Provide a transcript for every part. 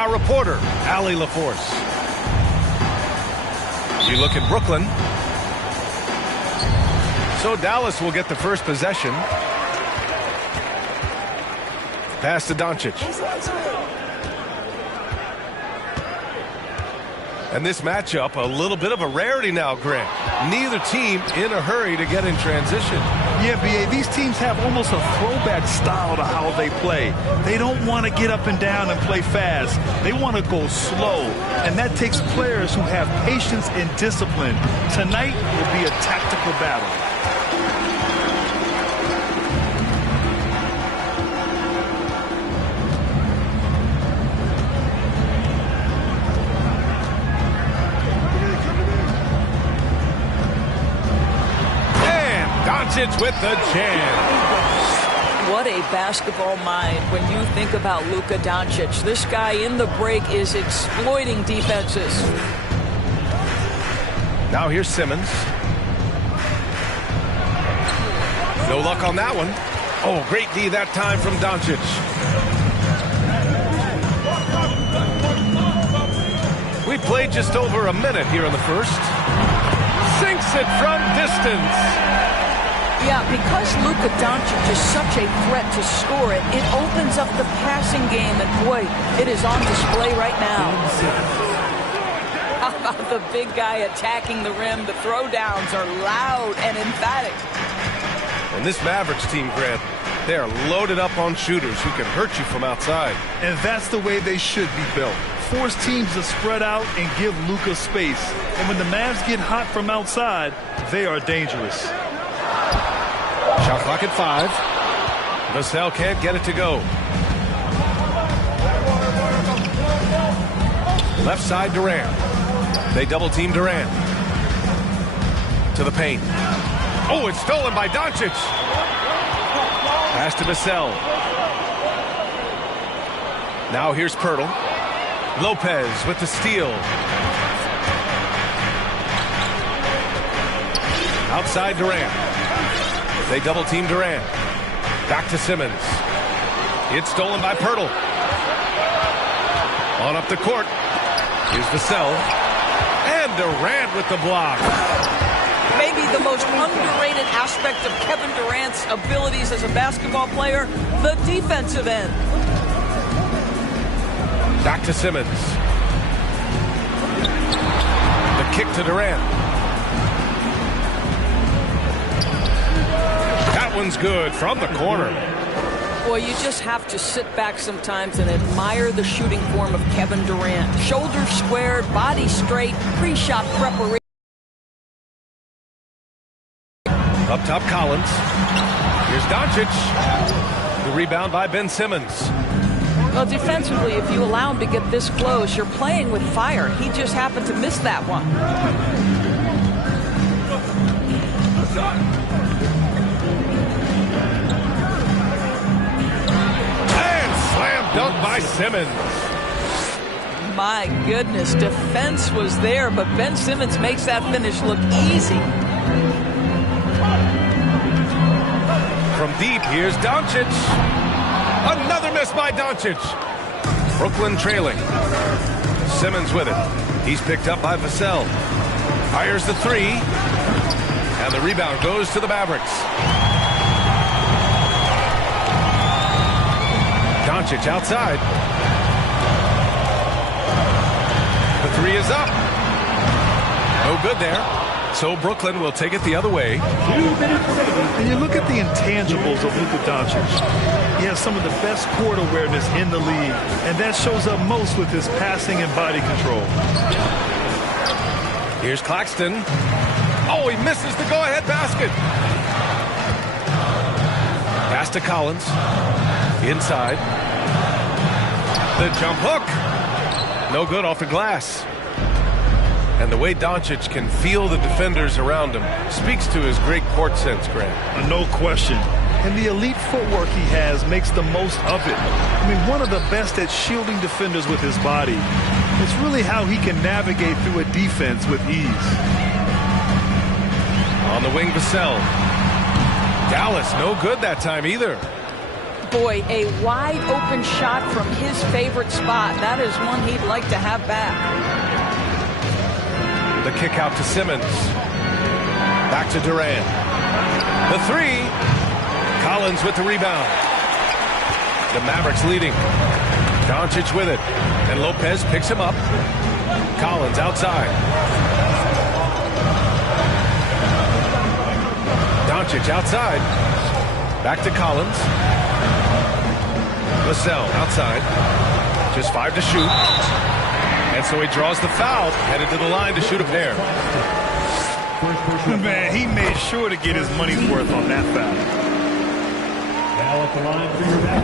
our reporter, Allie LaForce. You look at Brooklyn. So Dallas will get the first possession. Pass to Doncic. And this matchup, a little bit of a rarity now, Grant. Neither team in a hurry to get in transition. Yeah, B.A., these teams have almost a throwback style to how they play. They don't want to get up and down and play fast. They want to go slow. And that takes players who have patience and discipline. Tonight will be a tactical battle. With the jam. What a basketball mind when you think about Luka Doncic. This guy in the break is exploiting defenses. Now here's Simmons. No luck on that one. Oh, great D that time from Doncic. We played just over a minute here in the first. Sinks it from distance. Yeah, because Luka Doncic is such a threat to score it, it opens up the passing game, and boy, it is on display right now. How about the big guy attacking the rim? The throwdowns are loud and emphatic. And this Mavericks team, Grant, they are loaded up on shooters who can hurt you from outside. And that's the way they should be built. Force teams to spread out and give Luka space. And when the Mavs get hot from outside, they are dangerous. Shot clock at 5. Vassell can't get it to go. Left side Durant. They double team Durant. To the paint. Oh, it's stolen by Doncic. Pass to Vassell. Now here's Pirtle. Lopez with the steal. Outside Durant. They double team Durant. Back to Simmons. It's stolen by Pirtle. On up the court. Here's Vassell. And Durant with the block. Maybe the most underrated aspect of Kevin Durant's abilities as a basketball player, the defensive end. Back to Simmons. The kick to Durant. That one's good from the corner. Boy, you just have to sit back sometimes and admire the shooting form of Kevin Durant. Shoulders squared, body straight, pre-shot preparation. Up top, Collins. Here's Doncic. The rebound by Ben Simmons. Well, defensively, if you allow him to get this close, you're playing with fire. He just happened to miss that one. Dunk by Simmons. My goodness, defense was there, but Ben Simmons makes that finish look easy. From deep, here's Doncic. Another miss by Doncic. Brooklyn trailing. Simmons with it. He's picked up by Vassell. Fires the three. And the rebound goes to the Mavericks. Doncic outside. The three is up. No good there. So Brooklyn will take it the other way. And you look at the intangibles of Luka Doncic. He has some of the best court awareness in the league, and that shows up most with his passing and body control. Here's Claxton. Oh, he misses the go-ahead basket. Pass to Collins. Inside. The jump hook. No good off the glass. And the way Doncic can feel the defenders around him speaks to his great court sense, Grant. No question. And the elite footwork he has makes the most of it. I mean, one of the best at shielding defenders with his body. It's really how he can navigate through a defense with ease. On the wing, Vassell. Dallas, no good that time either. Boy, a wide open shot from his favorite spot. That is one he'd like to have back. The kick out to Simmons. Back to Durant. The three. Collins with the rebound. The Mavericks leading. Doncic with it. And Lopez picks him up. Collins outside. Doncic outside. Back to Collins. Vassell outside. Just 5 to shoot. And so he draws the foul. Headed to the line to shoot a pair. Man, he made sure to get his money's worth on that foul.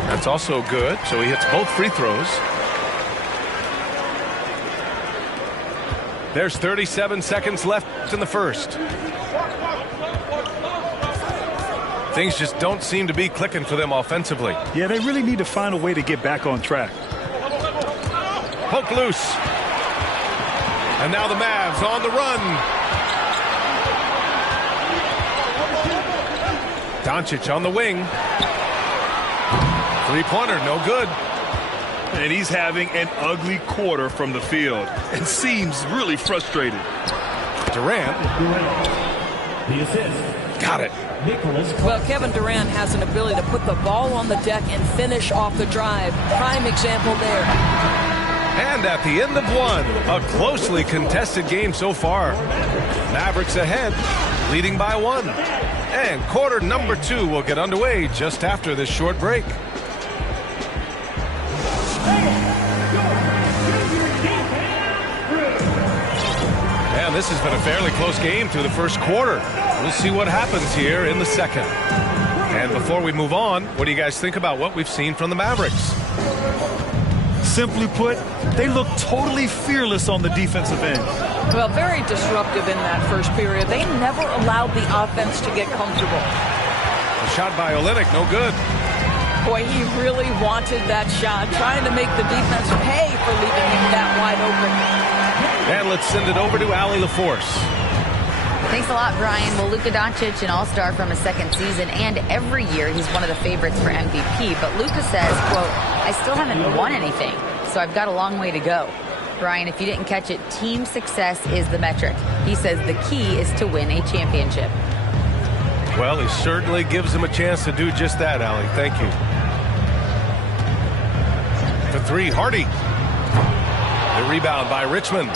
That's also good. So he hits both free throws. There's 37 seconds left in the first. Things just don't seem to be clicking for them offensively. Yeah, they really need to find a way to get back on track. Poke loose. And now the Mavs on the run. Doncic on the wing. Three-pointer, no good. And he's having an ugly quarter from the field and seems really frustrated. Durant. The assist. Got it. Well, Kevin Durant has an ability to put the ball on the deck and finish off the drive. Prime example there. And at the end of one, a closely contested game so far. Mavericks ahead, leading by 1. And quarter number 2 will get underway just after this short break. And this has been a fairly close game through the first quarter. We'll see what happens here in the second. And before we move on, what do you guys think about what we've seen from the Mavericks? Simply put, they look totally fearless on the defensive end. Well, very disruptive in that first period. They never allowed the offense to get comfortable. A shot by Olynyk, no good. Boy, he really wanted that shot, trying to make the defense pay for leaving him that wide open. And let's send it over to Allie LaForce. Thanks a lot, Brian. Well, Luka Doncic, an all-star from his second season, and every year he's one of the favorites for MVP. But Luka says, quote, I still haven't won anything, so I've got a long way to go. Brian, if you didn't catch it, team success is the metric. He says the key is to win a championship. Well, he certainly gives him a chance to do just that, Allie. Thank you. For 3, Hardy. The rebound by Richmond.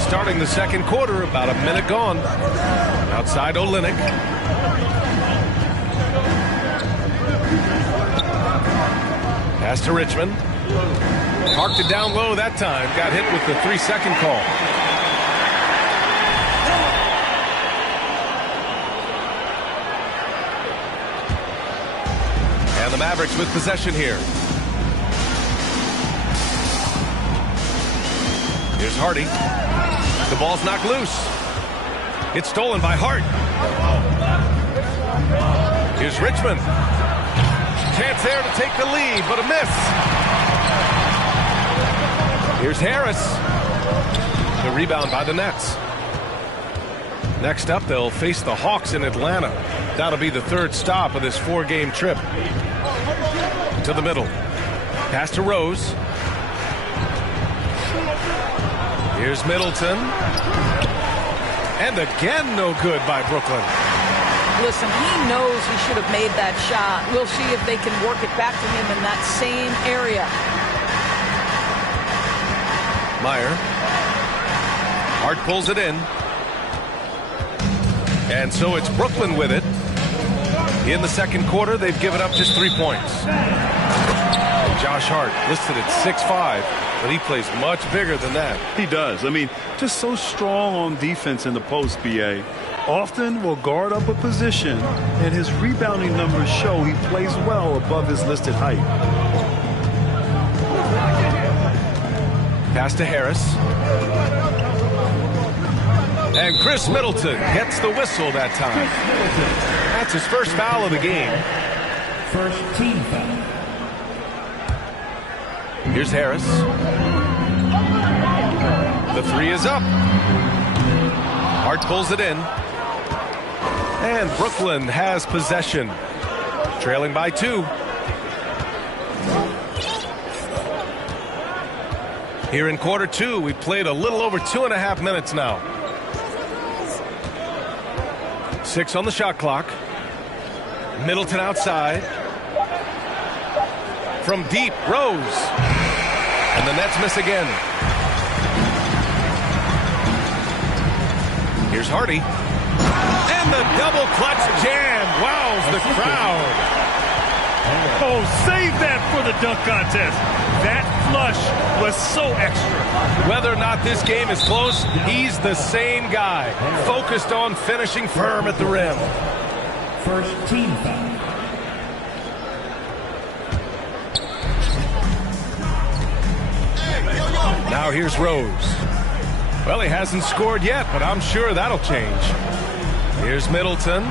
Starting the second quarter, about a minute gone. Outside Olynyk. Pass to Richmond. Parked it down low that time. Got hit with the 3-second call. And the Mavericks with possession here. Here's Hardy. The ball's knocked loose. It's stolen by Hart. Here's Richmond. Chance there to take the lead, but a miss. Here's Harris. The rebound by the Nets. Next up, they'll face the Hawks in Atlanta. That'll be the 3rd stop of this 4-game trip. To the middle. Pass to Rose. Here's Middleton. And again, no good by Brooklyn. Listen, he knows he should have made that shot. We'll see if they can work it back to him in that same area. Meyer. Hart pulls it in. And so it's Brooklyn with it. In the second quarter, they've given up just 3 points. Josh Hart listed at 6'5", but he plays much bigger than that. He does. I mean, just so strong on defense in the post, B.A. Often will guard up a position, and his rebounding numbers show he plays well above his listed height. Pass to Harris. And Chris Middleton gets the whistle that time. That's his first foul of the game. First team foul. Here's Harris. The 3 is up. Hart pulls it in. And Brooklyn has possession, trailing by 2. Here in quarter 2, we played a little over 2.5 minutes now. 6 on the shot clock. Middleton outside. From deep, Rose. And the Nets miss again. Here's Hardy. And the double clutch jam. Wows the crowd. Oh, save that for the dunk contest. That flush was so extra. Whether or not this game is close, he's the same guy. Focused on finishing firm at the rim. First team foul. Now here's Rose. Well, he hasn't scored yet, but I'm sure that'll change. Here's Middleton.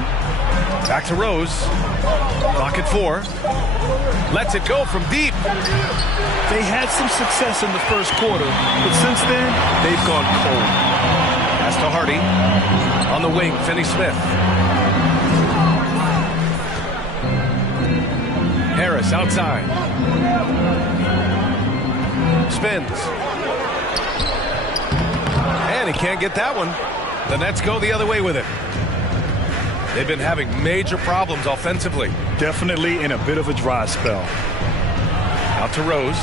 Back to Rose. Clock at 4. Lets it go from deep. They had some success in the first quarter, but since then, they've gone cold. Pass to Hardy. On the wing, Finney-Smith. Harris outside. Spins. And he can't get that one. The Nets go the other way with it. They've been having major problems offensively. Definitely in a bit of a dry spell. Out to Rose.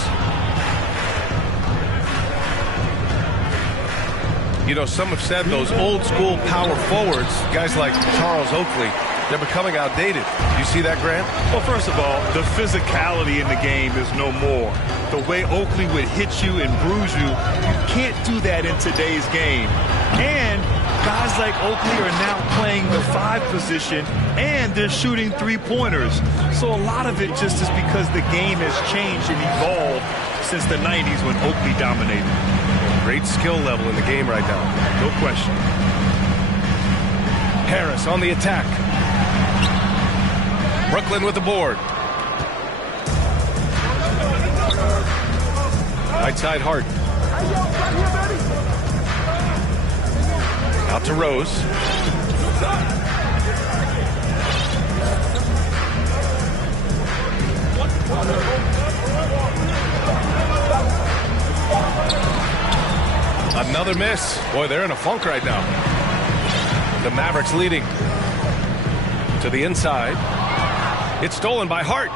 You know, some have said those old school power forwards, guys like Charles Oakley, they're becoming outdated. You see that, Grant? Well, first of all, the physicality in the game is no more. The way Oakley would hit you and bruise you, you can't do that in today's game. And guys like Oakley are now playing the 5 position, and they're shooting 3-pointers. So a lot of it just is because the game has changed and evolved since the 90s when Oakley dominated. Great skill level in the game right now. No question. Harris on the attack. Brooklyn with the board. Right side Hart. Out to Rose. Another miss. Boy, they're in a funk right now. The Mavericks leading. To the inside. It's stolen by Hart.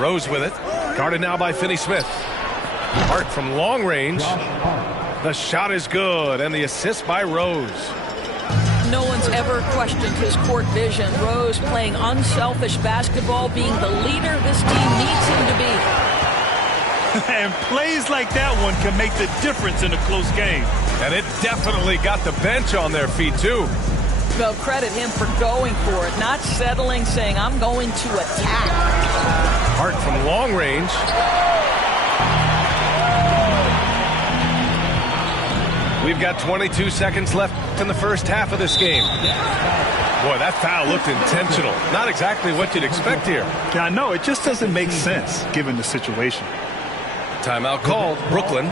Rose with it. Guarded now by Finney-Smith. Hart from long range. The shot is good, and the assist by Rose. No one's ever questioned his court vision. Rose playing unselfish basketball, being the leader this team needs him to be. And plays like that one can make the difference in a close game. And it definitely got the bench on their feet, too. Well, credit him for going for it, not settling, saying, I'm going to attack. Hart from long range. We've got 22 seconds left in the first half of this game. Boy, that foul looked intentional. Not exactly what you'd expect here. Yeah, I know. It just doesn't make sense given the situation. Timeout called. Brooklyn.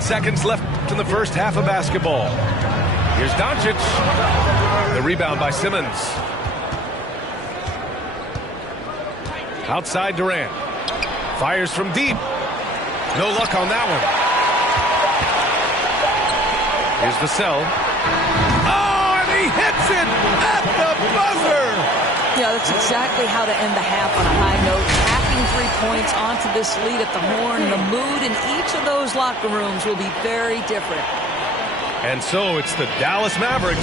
Seconds left in the first half of basketball. Here's Doncic. The rebound by Simmons. Outside Durant. Fires from deep. No luck on that one. Here's Vassell. Oh, and he hits it at the buzzer. Yeah, that's exactly how to end the half on a high note. Tacking 3 points onto this lead at the horn. The mood in each of those locker rooms will be very different. And so it's the Dallas Mavericks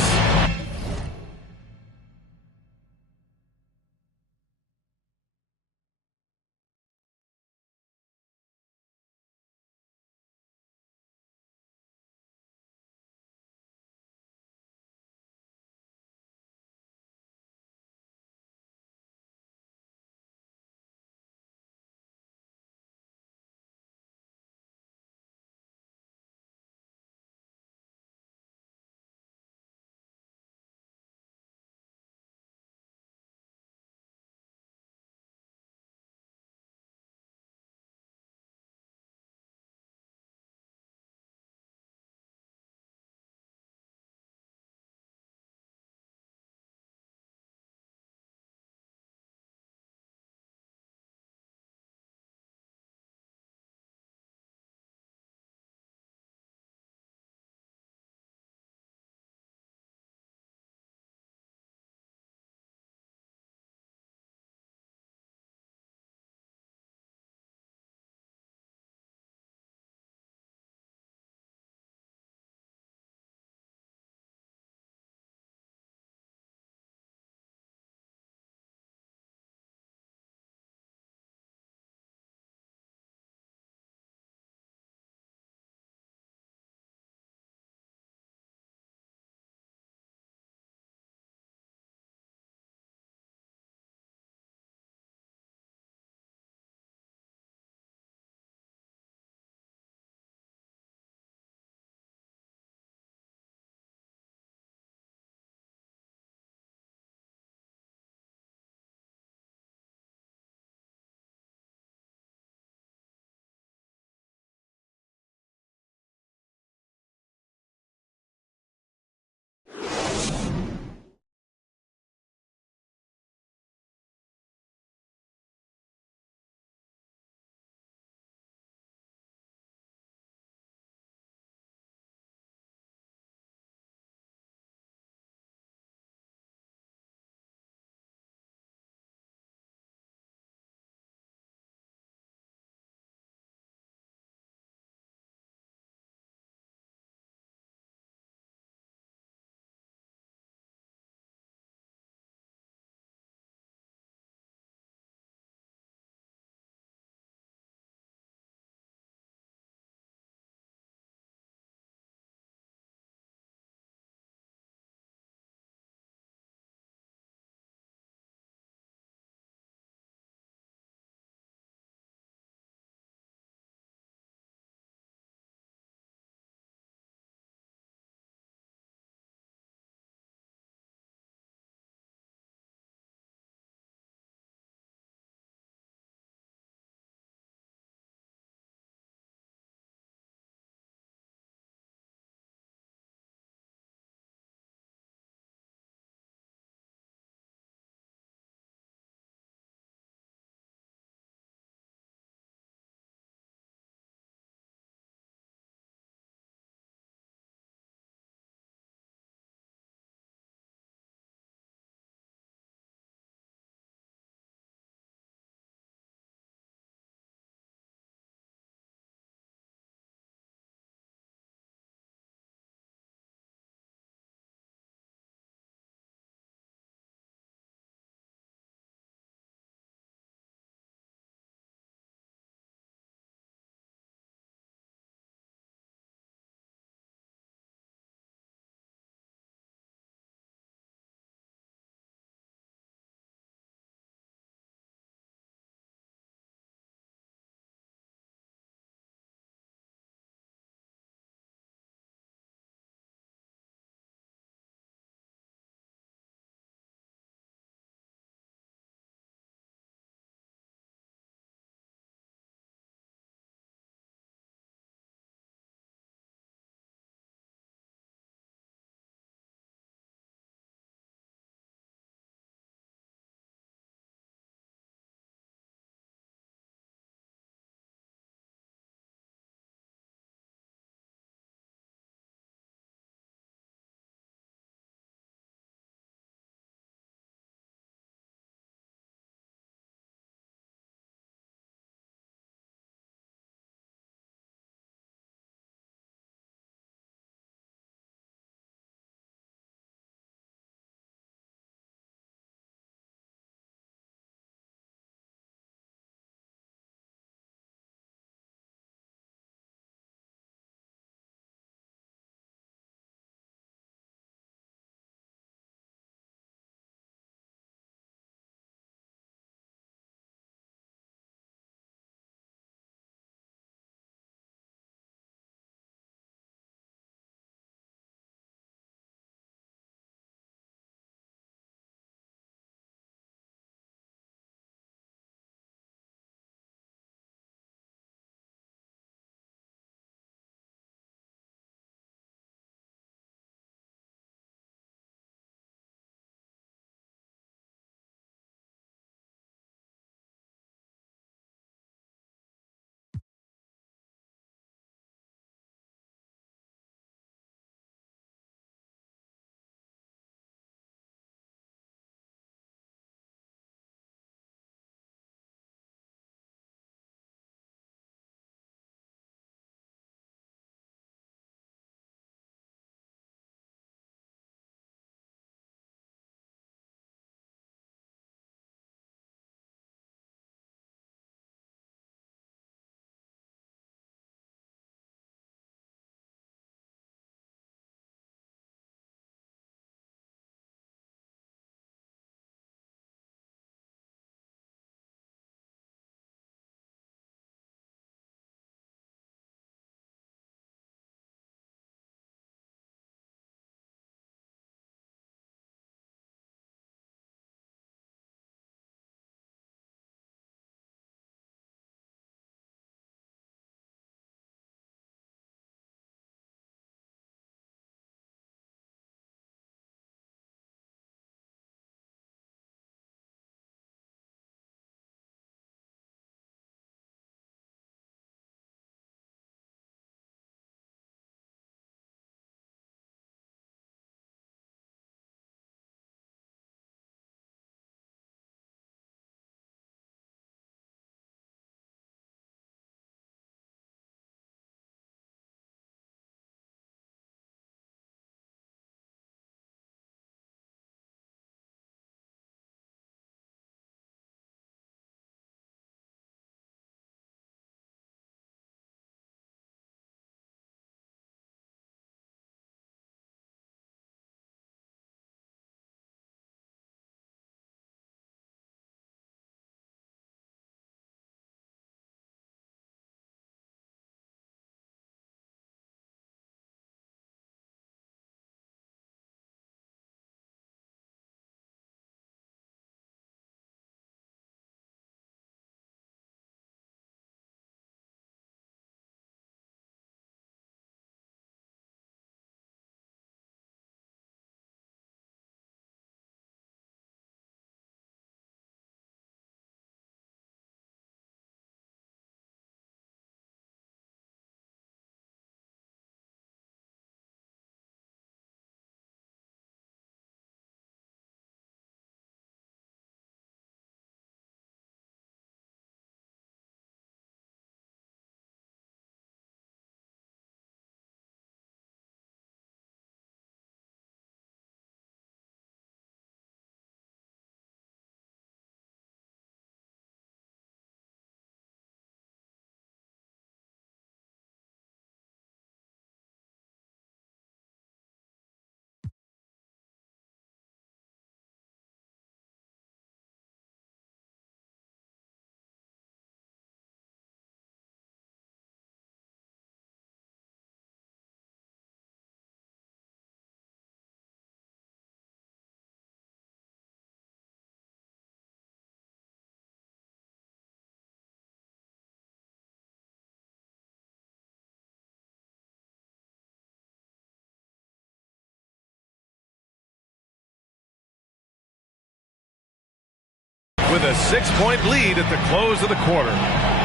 with a 6-point lead at the close of the quarter.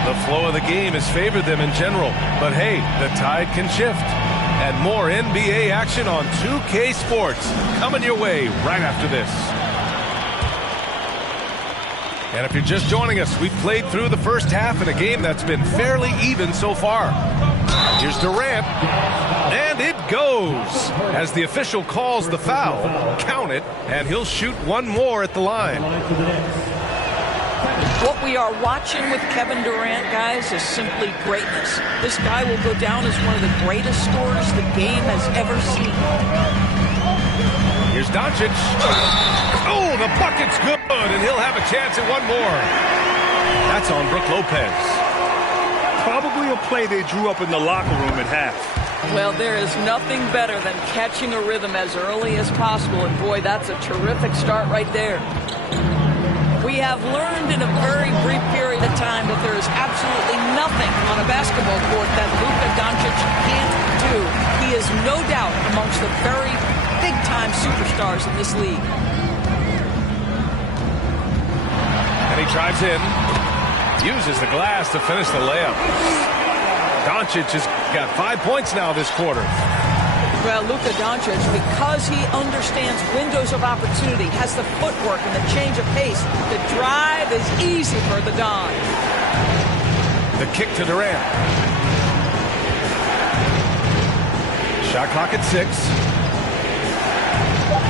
The flow of the game has favored them in general, but hey, the tide can shift. And more NBA action on 2K Sports coming your way right after this. And if you're just joining us, we've played through the first half in a game that's been fairly even so far. Here's Durant, and it goes. As the official calls the foul, count it, and he'll shoot one more at the line. What we are watching with Kevin Durant, guys, is simply greatness. This guy will go down as one of the greatest scorers the game has ever seen. Here's Doncic. Oh, the bucket's good, and he'll have a chance at one more. That's on Brook Lopez. Probably a play they drew up in the locker room at half. Well, there is nothing better than catching a rhythm as early as possible, and boy, that's a terrific start right there. We have learned in a very brief period of time that there is absolutely nothing on a basketball court that Luka Doncic can't do. He is no doubt amongst the very big-time superstars in this league. And he drives in, uses the glass to finish the layup. Doncic has got 5 points now this quarter. Well, Luka Doncic, because he understands windows of opportunity, has the footwork and the change of pace, the drive is easy for the Don. The kick to Durant. Shot clock at 6.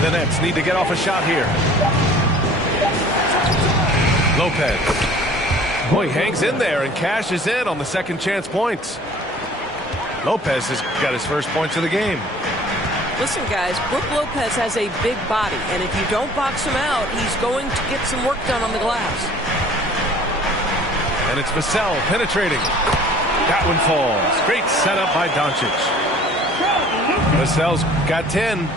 The Nets need to get off a shot here. Lopez. Boy, he hangs in there and cashes in on the second chance points. Lopez has got his first points of the game. Listen, guys, Brook Lopez has a big body, and if you don't box him out, he's going to get some work done on the glass. And it's Vassell penetrating. That one falls. Great setup by Doncic. Vassell's got 10.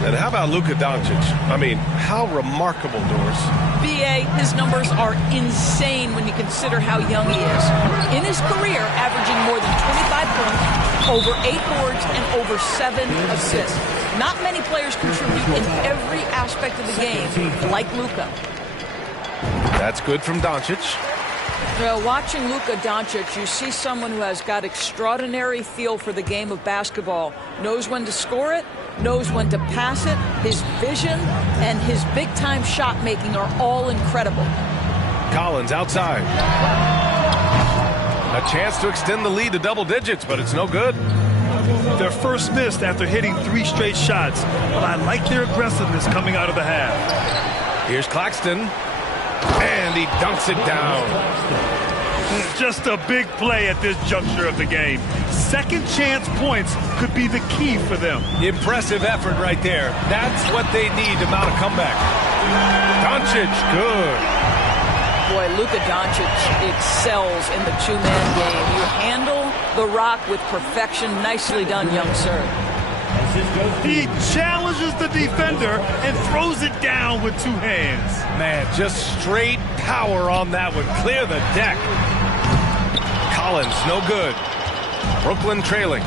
And how about Luka Doncic? I mean, how remarkable, Doris. BA, his numbers are insane when you consider how young he is. In his career, averaging more than 25 points, over 8 boards, and over 7 assists. Not many players contribute in every aspect of the game like Luka. That's good from Doncic. Well, watching Luka Doncic, you see someone who has got extraordinary feel for the game of basketball, knows when to score it, knows when to pass it. His vision and his big-time shot making are all incredible. Collins outside. A chance to extend the lead to double digits, but it's no good. Their first missed after hitting 3 straight shots, but I like their aggressiveness coming out of the half. Here's Claxton, and he dunks it down. Just a big play at this juncture of the game. Second chance points could be the key for them. Impressive effort right there. That's what they need to mount a comeback. Doncic, good. Boy, Luka Doncic excels in the two-man game. You handle the rock with perfection. Nicely done, young sir. He challenges the defender and throws it down with 2 hands. Man, just straight power on that one. Clear the deck. Collins, no good. Brooklyn trailing.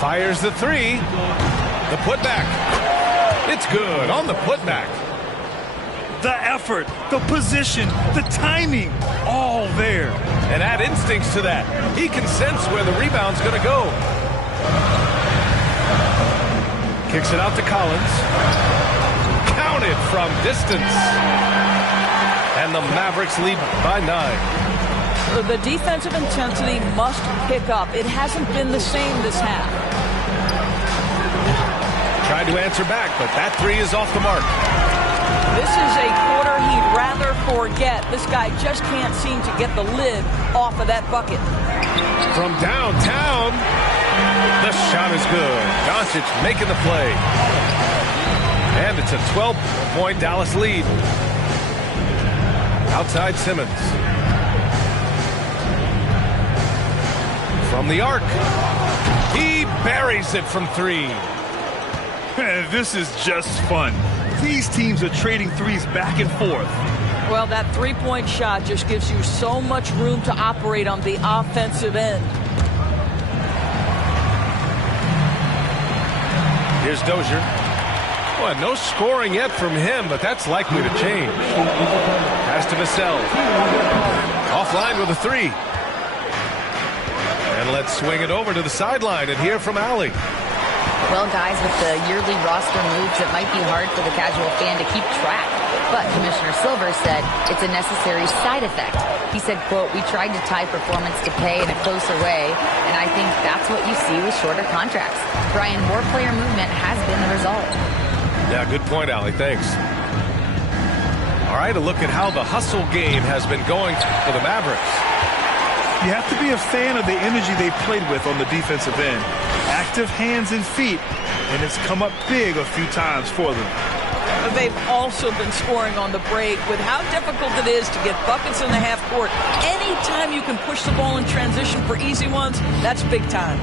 Fires the 3. The putback. It's good on the putback. The effort, the position, the timing, all there. And add instincts to that. He can sense where the rebound's going to go. Kicks it out to Collins. Counted from distance. And the Mavericks lead by 9. The defensive intensity must pick up. It hasn't been the same this half. Tried to answer back, but that 3 is off the mark. This is a quarter he'd rather forget. This guy just can't seem to get the lid off of that bucket. From downtown, the shot is good. Doncic making the play. And it's a 12-point Dallas lead. Outside Simmons. From the arc. He buries it from 3. This is just fun. These teams are trading threes back and forth. Well, that three-point shot just gives you so much room to operate on the offensive end. Here's Dozier. Well, no scoring yet from him, but that's likely to change. Pass to Vassell. Offline with a three. And let's swing it over to the sideline and hear from Allie. Well, guys, with the yearly roster moves, it might be hard for the casual fan to keep track. But Commissioner Silver said it's a necessary side effect. He said, quote, "We tried to tie performance to pay in a closer way, and I think that's what you see with shorter contracts." Brian, more player movement has been the result. Yeah, good point, Allie. Thanks. All right, a look at how the hustle game has been going for the Mavericks. You have to be a fan of the energy they played with on the defensive end. Active hands and feet, and it's come up big a few times for them. They've also been scoring on the break. With how difficult it is to get buckets in the half court, anytime you can push the ball in transition for easy ones, that's big time.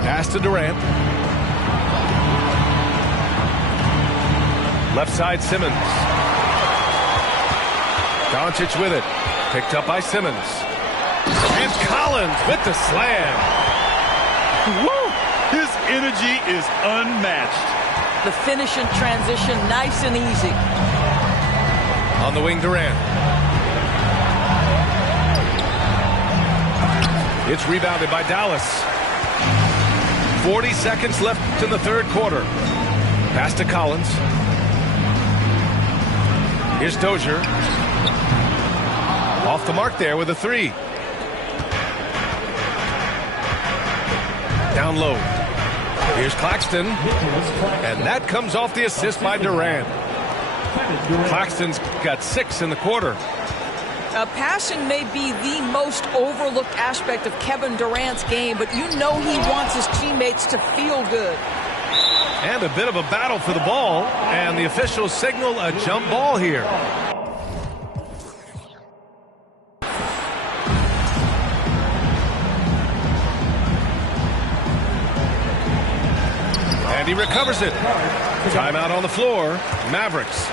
Pass to Durant. Left side, Simmons. Doncic with it. Picked up by Simmons. And Collins with the slam. Woo! His energy is unmatched. The finish in transition, nice and easy. On the wing, Durant. It's rebounded by Dallas. 40 seconds left in the third quarter. Pass to Collins. Here's Dozier. Off the mark there with a three. Down low. Here's Claxton. And that comes off the assist by Durant. Claxton's got 6 in the quarter. Passing may be the most overlooked aspect of Kevin Durant's game, but you know he wants his teammates to feel good. And a bit of a battle for the ball, and the officials signal a jump ball here. And he recovers it. Timeout on the floor, Mavericks.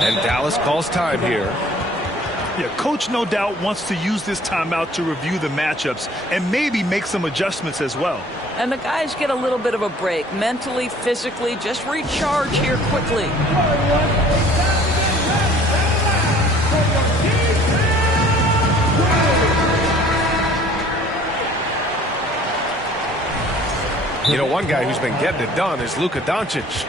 And Dallas calls time here. Yeah, coach no doubt wants to use this timeout to review the matchups and maybe make some adjustments as well. And the guys get a little bit of a break, mentally, physically, just recharge here quickly. You know, one guy who's been getting it done is Luka Doncic.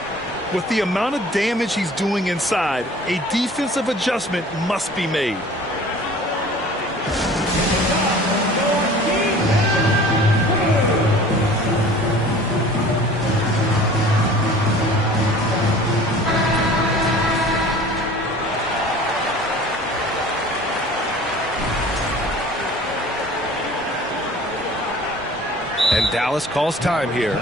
With the amount of damage he's doing inside, a defensive adjustment must be made. And Dallas calls time here.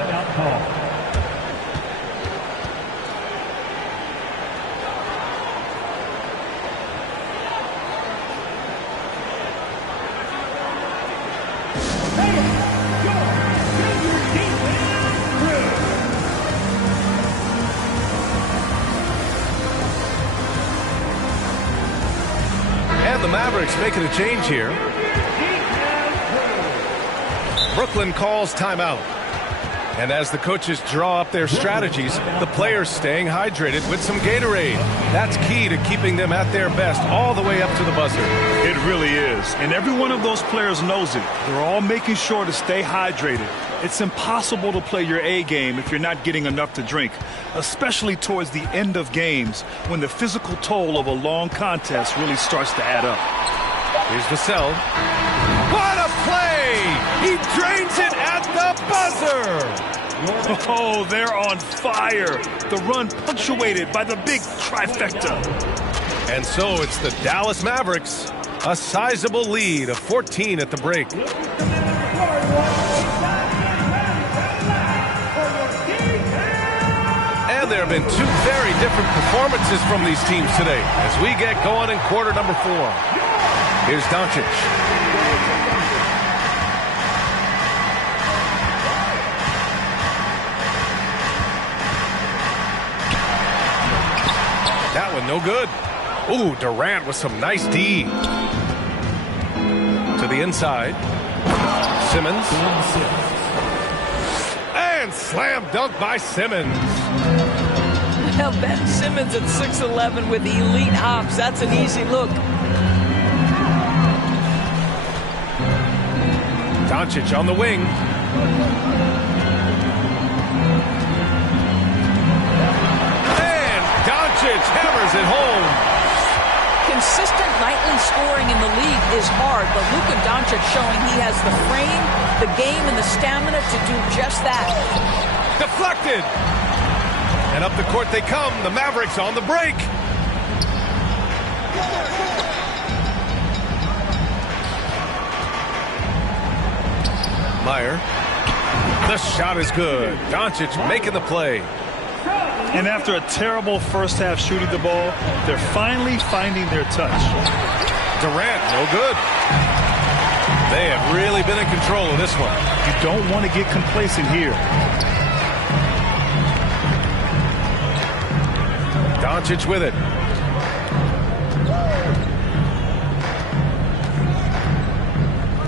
And the Mavericks making a change here. Brooklyn calls timeout. And as the coaches draw up their strategies, the players staying hydrated with some Gatorade. That's key to keeping them at their best all the way up to the buzzer. It really is. And every one of those players knows it. They're all making sure to stay hydrated. It's impossible to play your A game if you're not getting enough to drink, especially towards the end of games when the physical toll of a long contest really starts to add up. Here's Vassell. What a play! He drains it at the buzzer! Oh, they're on fire. The run punctuated by the big trifecta. And so it's the Dallas Mavericks, a sizable lead of 14 at the break. And there have been two very different performances from these teams today as we get going in quarter number 4. Here's Doncic. That one no good. Ooh, Durant with some nice D. To the inside. Simmons. And slam dunk by Simmons. Now Ben Simmons at 6'11" with elite hops. That's an easy look. Doncic on the wing. And Doncic hammers it home. Consistent nightly scoring in the league is hard, but Luka Doncic showing he has the frame, the game, and the stamina to do just that. Deflected. And up the court they come. The Mavericks on the break. Meyer. The shot is good. Doncic making the play. And after a terrible first half shooting the ball, they're finally finding their touch. Durant, no good. They have really been in control of this one. You don't want to get complacent here. Doncic with it.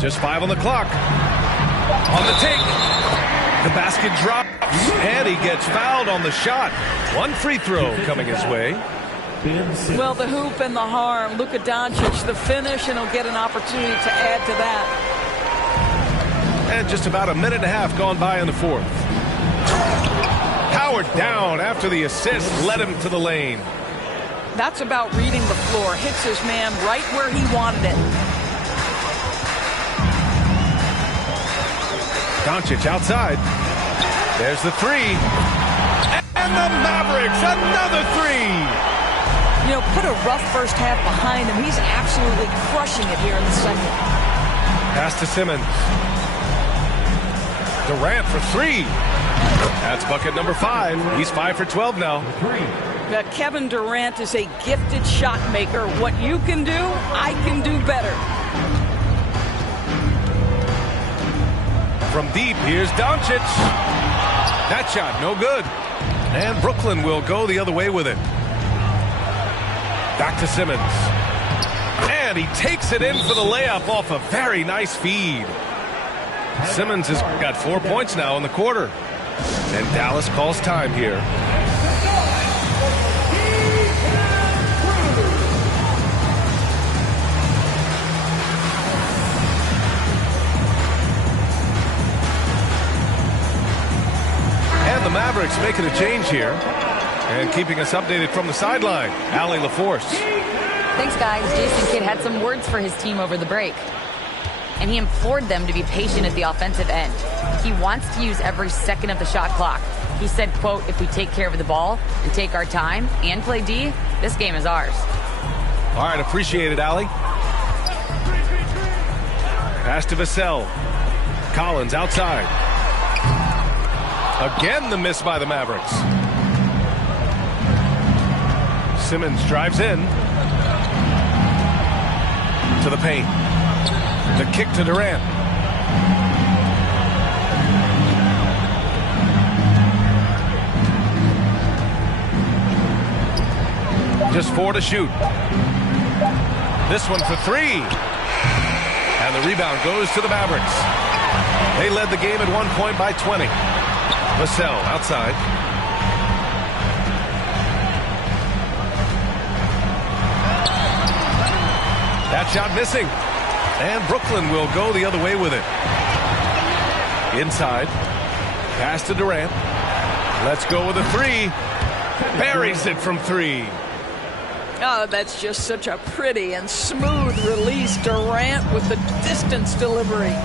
Just 5 on the clock. On the take. The basket drops, and he gets fouled on the shot. One free throw coming his way. Well, the hoop and the harm. Luka Doncic, the finish, and he'll get an opportunity to add to that. And just about a minute and a half gone by in the fourth. Howard down after the assist led him to the lane. That's about reading the floor. Hits his man right where he wanted it. Doncic outside. There's the three. And the Mavericks, another three. You know, put a rough first half behind him. He's absolutely crushing it here in the second. Pass to Simmons. Durant for three. That's bucket number 5. He's 5 for 12 now. Kevin Durant is a gifted shot maker. What you can do, I can do better. From deep, here's Doncic. That shot, no good. And Brooklyn will go the other way with it. Back to Simmons. And he takes it in for the layup off a very nice feed. Simmons has got 4 points now in the quarter. And Dallas calls time here. And the Mavericks making a change here. And keeping us updated from the sideline, Allie LaForce. Thanks, guys. Jason Kidd had some words for his team over the break. And he implored them to be patient at the offensive end. He wants to use every second of the shot clock. He said, quote, if we take care of the ball and take our time and play D, this game is ours. All right, appreciate it, Allie. Pass to Vassell. Collins outside. Again, the miss by the Mavericks. Simmons drives in. To the paint. The kick to Durant. Just 4 to shoot. This one for 3. And the rebound goes to the Mavericks. They led the game at one point by 20. Vassell outside. That shot missing. And Brooklyn will go the other way with it. Inside. Pass to Durant. Let's go with a 3. Buries it from 3. Oh, that's just such a pretty and smooth release. Durant with the distance delivery.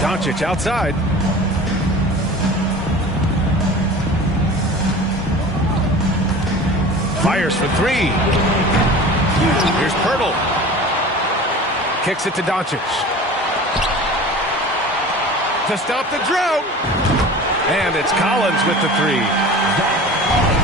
Doncic outside. Fires for three. Here's Pirtle. Kicks it to Doncic. To stop the drought. And it's Collins with the three.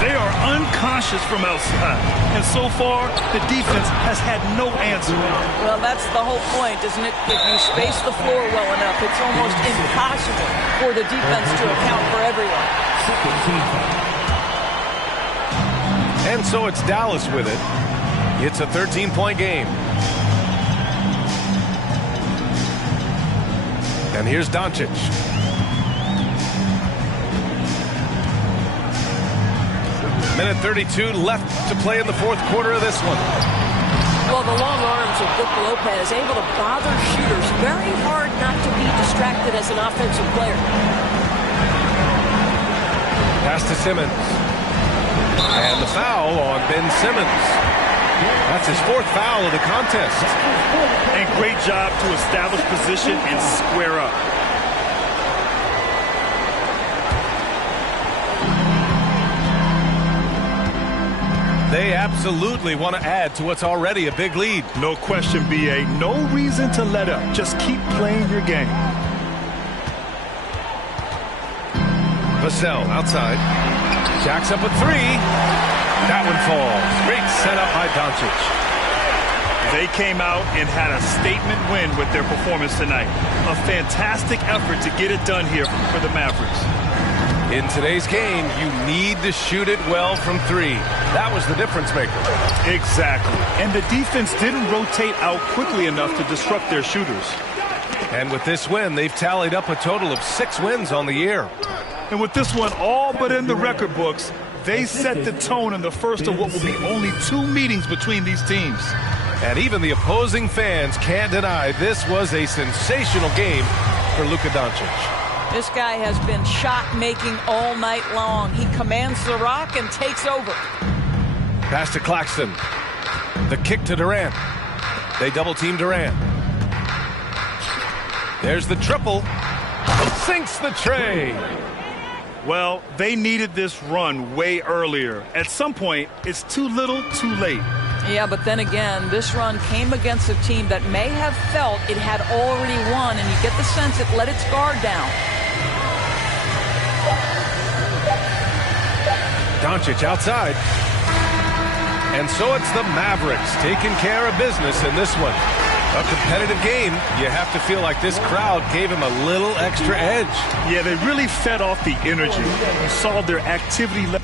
They are unconscious from outside. And so far, the defense has had no answer. Well, that's the whole point, isn't it? If you space the floor well enough, it's almost impossible for the defense to account for everyone. And so it's Dallas with it. It's a 13-point game. And here's Doncic. Minute 32 left to play in the fourth quarter of this one. Well, the long arms of Brook Lopez able to bother shooters. Very hard not to be distracted as an offensive player. Pass to Simmons. And the foul on Ben Simmons. That's his fourth foul of the contest. And great job to establish position and square up. They absolutely want to add to what's already a big lead. No question, B.A. No reason to let up. Just keep playing your game. Vassell outside. Jacks up a three. That one falls. Great setup by Doncic. They came out and had a statement win with their performance tonight. A fantastic effort to get it done here for the Mavericks. In today's game, you need to shoot it well from three. That was the difference maker. Exactly. And the defense didn't rotate out quickly enough to disrupt their shooters. And with this win, they've tallied up a total of 6 wins on the year. And with this one all but in the record books, they set the tone in the first of what will be only 2 meetings between these teams. And even the opposing fans can't deny this was a sensational game for Luka Doncic. This guy has been shot-making all night long. He commands the rock and takes over. Pass to Claxton. The kick to Durant. They double-team Durant. There's the triple. Sinks the tray. Well, they needed this run way earlier. At some point, it's too little, too late. Yeah, but then again, this run came against a team that may have felt it had already won, and you get the sense it let its guard down. Doncic outside. And so it's the Mavericks taking care of business in this one. A competitive game. You have to feel like this crowd gave him a little extra edge. Yeah, they really fed off the energy. You saw their activity level.